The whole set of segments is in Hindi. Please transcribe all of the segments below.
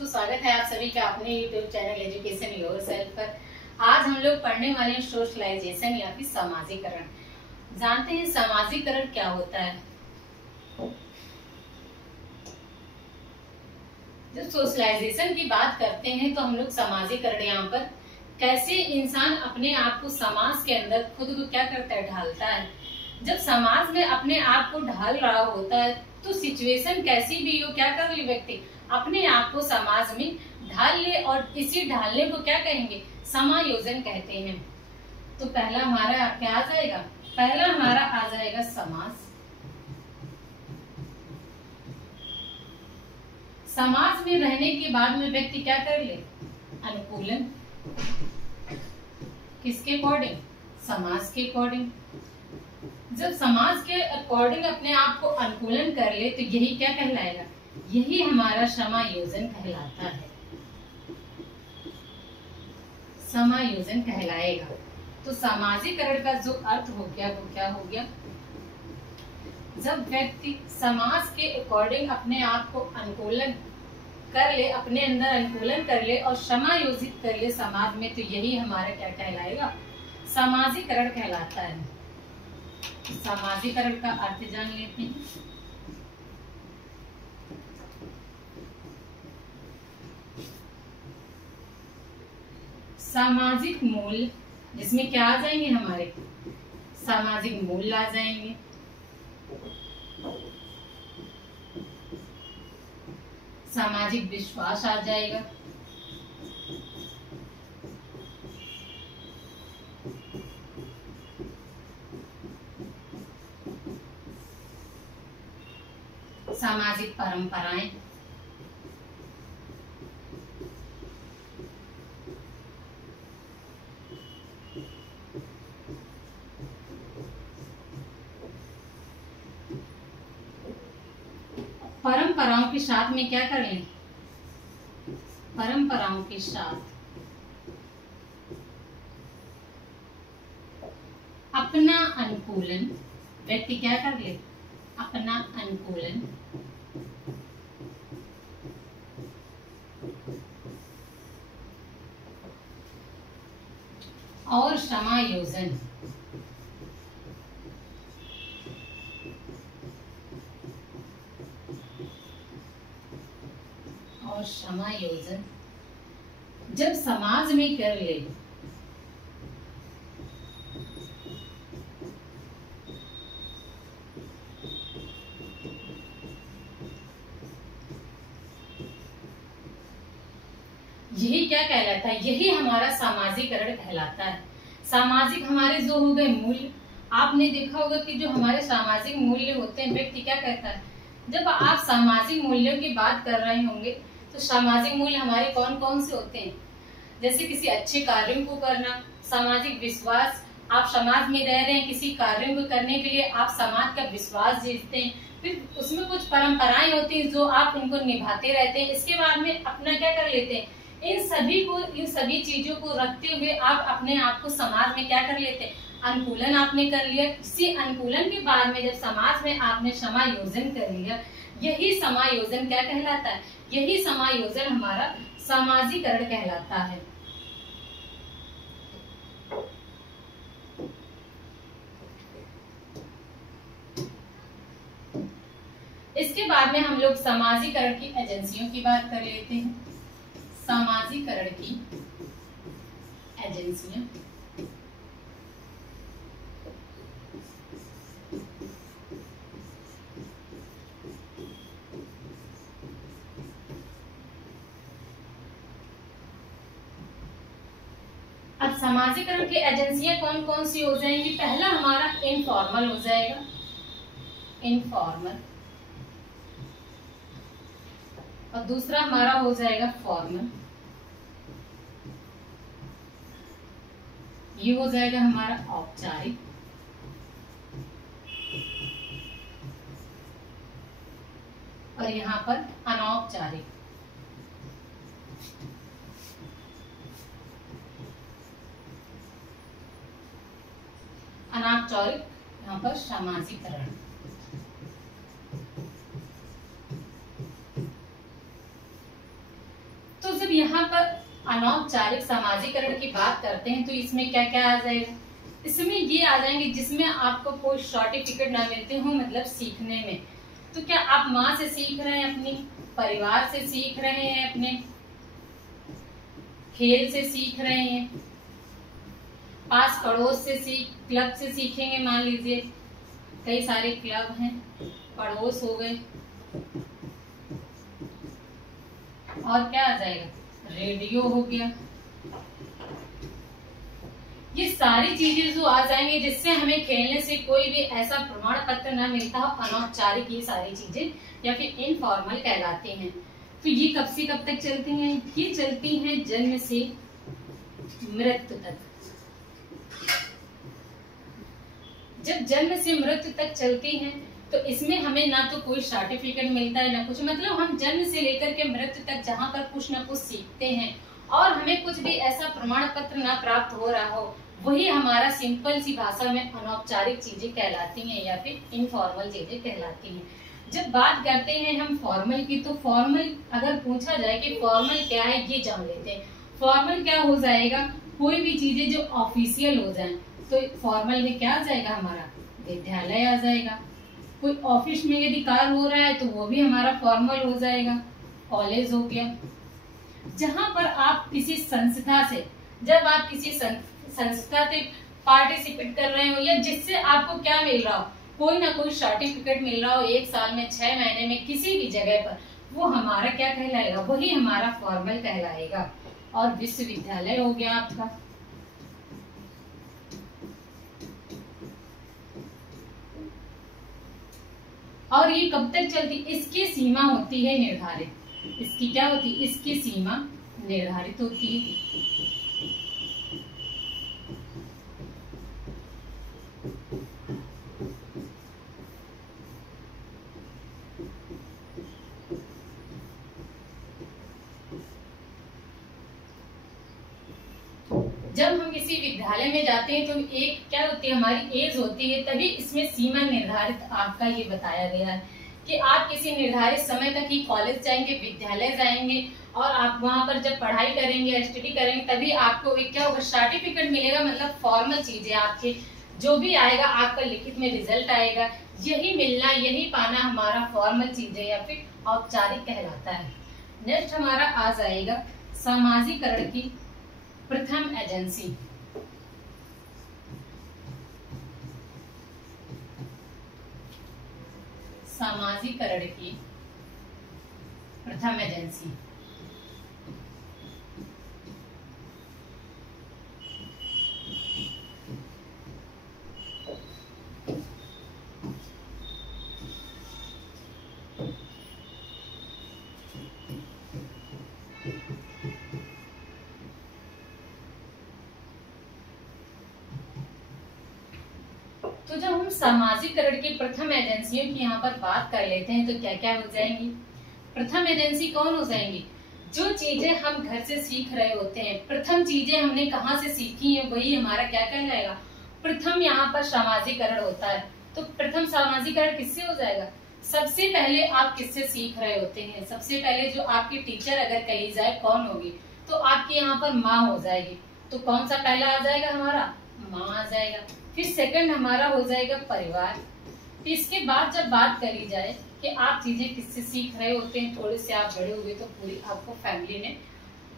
दोस्तों, स्वागत है आप सभी का अपने यूट्यूब चैनल एजुकेशन योरसेल्फ पर। आज हम लोग पढ़ने वाले हैं सोशलाइजेशन या फिर सामाजिकरण। जानते हैं सामाजिकरण क्या होता है। जब सोशलाइजेशन की बात करते हैं तो हम लोग सामाजिकरण यहाँ पर कैसे इंसान अपने आप को समाज के अंदर खुद को क्या करता है, ढालता है। जब समाज में अपने आप को ढाल रहा होता है तो सिचुएशन कैसी भी हो, क्या कर ले व्यक्ति अपने आप को समाज में ढाल ले, और इसी ढालने को क्या कहेंगे, समायोजन कहते हैं। तो पहला हमारा क्या आ जाएगा, पहला हमारा आ जाएगा समाज। समाज में रहने के बाद में व्यक्ति क्या कर ले, अनुकूलन। किसके अकॉर्डिंग, समाज के अकॉर्डिंग। जब समाज के अकॉर्डिंग अपने आप को अनुकूलन कर ले तो यही क्या कहलाएगा, यही हमारा समायोजन कहलाता है, समायोजन कहलाएगा। तो सामाजिकरण का जो अर्थ हो गया वो क्या हो गया, जब व्यक्ति समाज के अकॉर्डिंग अपने आप को अनुकूलन कर ले, अपने अंदर अनुकूलन कर ले और समायोजित कर ले समाज में, तो यही हमारा क्या कहलाएगा, सामाजिकरण कहलाता है। सामाजिकरण का अर्थ जान लेते हैं। सामाजिक मूल्य, जिसमें क्या आ जाएंगे हमारे, सामाजिक मूल्य आ जाएंगे। सामाजिक विश्वास आ जाएगा। सामाजिक परंपराएं, परंपराओं के साथ में क्या कर लें, परंपराओं के साथ अपना अनुकूलन, व्यक्ति क्या कर ले, अपना अनुकूलन। और समायोजन, और समायोजन जब समाज में कर ले यही क्या कहलाता है, यही हमारा सामाजिकरण कहलाता है। सामाजिक हमारे जो हो गए मूल्य, आपने देखा होगा कि जो हमारे सामाजिक मूल्य होते हैं, व्यक्ति क्या कहता है, जब आप सामाजिक मूल्यों की बात कर रहे होंगे तो सामाजिक मूल्य हमारे कौन कौन से होते हैं, जैसे किसी अच्छे कार्यों को करना, सामाजिक विश्वास, आप समाज में रह रहे हैं, किसी कार्यों को करने के लिए आप समाज का विश्वास जीतते हैं, फिर उसमें कुछ परंपराएं होती हैं जो आप इनको निभाते रहते हैं। इसके बाद में अपना क्या कर लेते हैं, इन सभी चीजों को रखते हुए आप अपने आप को समाज में क्या कर लेते हैं, अनुकूलन आपने कर लिया। इसी अनुकूलन के बाद में जब समाज में आपने समायोजन कर लिया, यही समायोजन क्या कहलाता है, यही समायोजन हमारा सामाजिकरण कहलाता है। इसके बाद में हम लोग सामाजिकरण की एजेंसियों की बात कर लेते हैं। सामाजिकरण की एजेंसियां, अब सामाजिकरण की एजेंसियां कौन कौन सी हो जाएंगी, पहला हमारा इनफॉर्मल हो जाएगा, इनफॉर्मल, और दूसरा हमारा हो जाएगा फॉर्मल। ये हो जाएगा हमारा औपचारिक, और यहाँ पर अनौपचारिक। अनौपचारिक यहाँ पर सामाजिकरण। जब यहाँ पर अनौपचारिक समाजीकरण की बात करते हैं तो इसमें क्या क्या आ जाएगा, इसमें ये आ जाएंगे जिसमें आपको कोई सर्टिफिकेट ना मिलते हो, मतलब सीखने में। तो क्या आप माँ से सीख रहे हैं, अपनी परिवार से सीख रहे हैं, अपने खेल से सीख रहे हैं, पास पड़ोस से क्लब से सीखेंगे। मान लीजिए कई सारे क्लब हैं, पड़ोस हो गए, और क्या आ जाएगा, रेडियो हो गया। ये सारी चीजें जो आ जाएंगे जिससे हमें खेलने से कोई भी ऐसा प्रमाण पत्र ना मिलता हो, अनौपचारिक ये सारी चीजें या फिर इनफॉर्मल कहलाती हैं। तो ये कब से कब तक चलती हैं, ये चलती हैं जन्म से मृत्यु तक। जब जन्म से मृत्यु तक चलती हैं तो इसमें हमें ना तो कोई सर्टिफिकेट मिलता है ना कुछ, मतलब हम जन्म से लेकर के मृत्यु तक जहाँ पर कुछ ना कुछ सीखते हैं और हमें कुछ भी ऐसा प्रमाण पत्र ना प्राप्त हो रहा हो, वही हमारा सिंपल सी भाषा में अनौपचारिक चीजें कहलाती हैं या फिर इनफॉर्मल चीजें कहलाती हैं। जब बात करते हैं हम फॉर्मल की, तो फॉर्मल अगर पूछा जाए कि फॉर्मल क्या है, ये जान लेते हैं। फॉर्मल क्या हो जाएगा, कोई भी चीजें जो ऑफिशियल हो जाए, तो फॉर्मल में क्या आ जाएगा, हमारा विद्यालय आ जाएगा। कोई ऑफिस में यदि कार्य हो रहा है तो वो भी हमारा फॉर्मल हो जाएगा, कॉलेज हो गया। जहां पर आप किसी संस्था से, जब आप किसी संस्था से पार्टिसिपेट कर रहे हो या जिससे आपको क्या मिल रहा हो, कोई ना कोई सर्टिफिकेट मिल रहा हो 1 साल में, 6 महीने में, किसी भी जगह पर, वो हमारा क्या कहलाएगा, वही हमारा फॉर्मल कहलाएगा। और विश्वविद्यालय हो गया आपका। और ये कब तक चलती, इसकी सीमा होती है निर्धारित। इसकी क्या होती है, इसकी सीमा निर्धारित होती है। जब हम किसी विद्यालय में जाते हैं तो एक क्या होती है, हमारी एज होती है, तभी इसमें सीमा निर्धारित आपका ये बताया गया है कि आप किसी निर्धारित समय तक ही कॉलेज जाएंगे, विद्यालय जाएंगे, और आप वहां पर जब पढ़ाई करेंगे, स्टडी करेंगे, तभी आपको एक क्या होगा, सर्टिफिकेट मिलेगा। मतलब फॉर्मल चीजें आपके जो भी आएगा, आपका लिखित में रिजल्ट आएगा, यही मिलना, यही पाना हमारा फॉर्मल चीजें या फिर औपचारिक कहलाता है। नेक्स्ट हमारा आ जाएगा समाजीकरण की प्रथम एजेंसी। समाजीकरण की प्रथम एजेंसी। तो जब हम समाजीकरण की प्रथम एजेंसियों की यहाँ पर बात कर लेते हैं तो क्या क्या हो जाएंगी। प्रथम एजेंसी कौन हो जाएंगी, जो चीजें हम घर से सीख रहे होते हैं, प्रथम चीजें हमने कहाँ से सीखी है, वही हमारा क्या कहलाएगा, प्रथम यहाँ पर समाजीकरण होता है। तो प्रथम समाजीकरण किससे हो जाएगा, सबसे पहले आप किससे सीख रहे होते हैं, सबसे पहले जो आपकी टीचर अगर कही जाए कौन होगी, तो आपकी यहाँ पर माँ हो जाएगी। तो कौन सा पहला आ जाएगा, हमारा माँ आ जाएगा। फिर सेकंड हमारा हो जाएगा परिवार। फिर इसके बाद जब बात करी जाए कि आप चीजें किससे सीख रहे होते हैं, थोड़े से आप बड़े हुए तो पूरी आपको फैमिली ने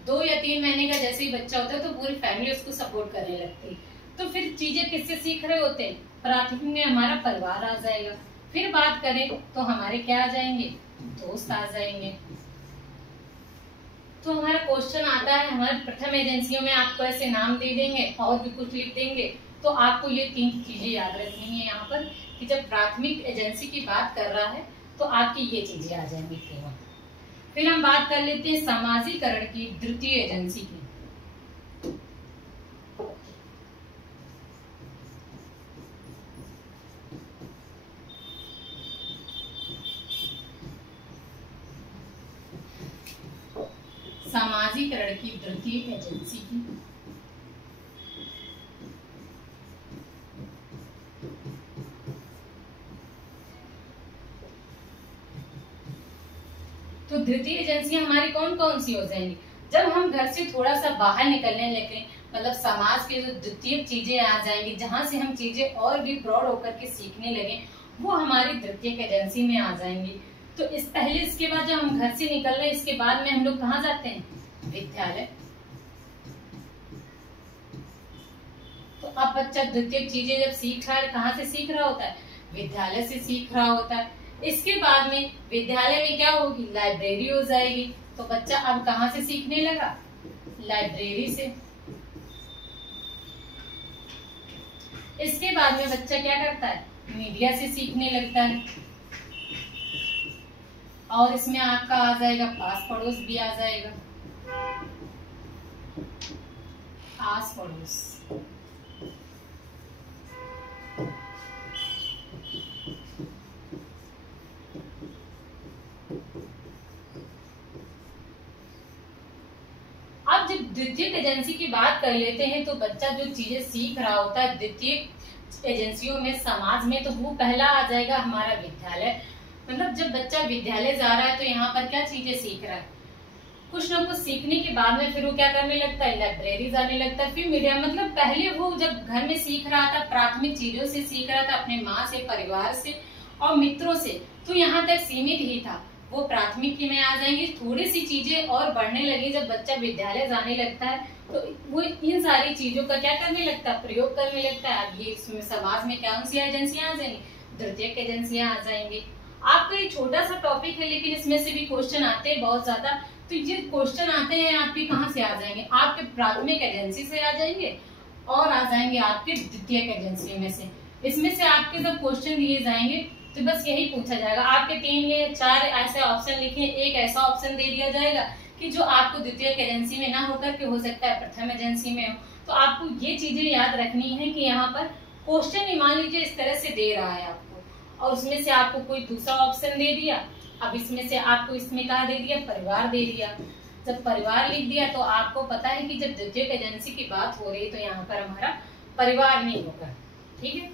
2 या 3 महीने का जैसे ही बच्चा होता है तो पूरी फैमिली उसको सपोर्ट करने लगती है। तो फिर चीजें किससे सीख रहे होते हैं, प्राथमिक में हमारा परिवार आ जाएगा। फिर बात करें तो हमारे क्या आ जाएंगे, दोस्त आ जाएंगे। तो हमारा क्वेश्चन आता है, हमारे प्रथम एजेंसियों में आपको ऐसे नाम दे देंगे और भी कुछ लिख देंगे, तो आपको ये 3 चीजें याद रखनी है यहाँ पर कि जब प्राथमिक एजेंसी की बात कर रहा है तो आपकी ये चीजें आ जाएंगी केवल। फिर हम बात कर लेते हैं समाजीकरण की द्वितीय एजेंसी की। समाजीकरण की द्वितीय एजेंसी की तो द्वितीय एजेंसी हमारी कौन कौन सी हो जाएंगी, जब हम घर से थोड़ा सा बाहर निकलने लगे, मतलब समाज के जो द्वितीय चीजें आ जाएंगी, जहाँ से हम चीजें और भी ब्रॉड होकर के सीखने लगे, वो हमारी द्वितीयक एजेंसी में आ जाएंगी। तो इसके बाद जब हम घर से निकल रहे हैं, इसके बाद में हम लोग कहाँ जाते हैं? विद्यालय। तो अब बच्चा द्वितीयक चीजें जब सीख रहा है, कहाँ से सीख रहा होता है? विद्यालय से सीख रहा होता है। इसके बाद में विद्यालय में क्या होगी? लाइब्रेरी हो जाएगी। तो बच्चा अब कहाँ से सीखने लगा? लाइब्रेरी से। इसके बाद में बच्चा क्या करता है? मीडिया से सीखने लगता है। और इसमें आपका आ जाएगा पास पड़ोस भी आ जाएगा, आस पड़ोस। अब जब द्वितीयक एजेंसी की बात कर लेते हैं, तो बच्चा जो चीजें सीख रहा होता है द्वितीयक एजेंसियों में, समाज में, तो वो पहला आ जाएगा हमारा विद्यालय। मतलब जब बच्चा विद्यालय जा रहा है तो यहाँ पर क्या चीजें सीख रहा है? कुछ ना कुछ सीखने के बाद में फिर वो क्या करने लगता है? लाइब्रेरी जाने लगता है। फिर मीडिया, मतलब पहले वो जब घर में सीख रहा था, प्राथमिक चीजों से सीख रहा था, अपने माँ से, परिवार से और मित्रों से, तो यहाँ तक सीमित ही था। वो प्राथमिक में आ जाएंगे। थोड़ी सी चीजें और बढ़ने लगी जब बच्चा विद्यालय जाने लगता है, तो वो इन सारी चीजों का क्या करने लगता है? प्रयोग करने लगता है। अब ये इसमें समाज में कौन सी एजेंसियां आ जाएंगी? द्वितीयक एजेंसियां आ जाएंगी। आपका ये छोटा सा टॉपिक है, लेकिन इसमें से भी क्वेश्चन आते हैं बहुत ज्यादा। तो ये क्वेश्चन आते हैं आपके कहाँ से आ जाएंगे? आपके प्राथमिक एजेंसी से आ जाएंगे और आ जाएंगे आपके द्वितीयक एजेंसी में से। इसमें से आपके जब क्वेश्चन दिए जाएंगे तो बस यही पूछा जाएगा। आपके 3 या 4 ऐसे ऑप्शन लिखे, एक ऐसा ऑप्शन दे दिया जाएगा कि जो आपको द्वितीयक एजेंसी में ना होकर के हो सकता है प्रथम एजेंसी में हो। तो आपको ये चीजें याद रखनी है कि यहाँ पर क्वेश्चन ही मान लीजिए इस तरह से दे रहा है आपको, और उसमें से आपको कोई दूसरा ऑप्शन दे दिया। अब इसमें से आपको इसमें कहा दे दिया? परिवार दे दिया। जब परिवार लिख दिया तो आपको पता है कि जब द्वितीयक एजेंसी की बात हो रही है तो यहाँ पर हमारा परिवार नहीं होगा। ठीक है,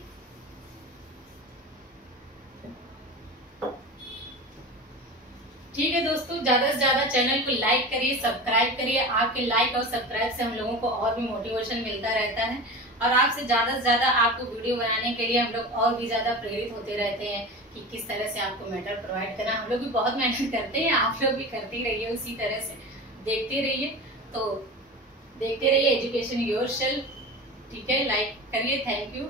ठीक है दोस्तों, ज्यादा से ज्यादा चैनल को लाइक करिए, सब्सक्राइब करिए। आपके लाइक और सब्सक्राइब से हम लोगों को और भी मोटिवेशन मिलता रहता है, और आपसे ज्यादा से ज्यादा आपको वीडियो बनाने के लिए हम लोग और भी ज्यादा प्रेरित होते रहते हैं कि किस तरह से आपको मैटर प्रोवाइड करना। हम लोग भी बहुत मेहनत करते हैं, आप लोग भी करते रहिए, उसी तरह से देखते रहिए। तो देखते रहिए एजुकेशन योरसेल्फ। ठीक है, लाइक करिए। Thank you.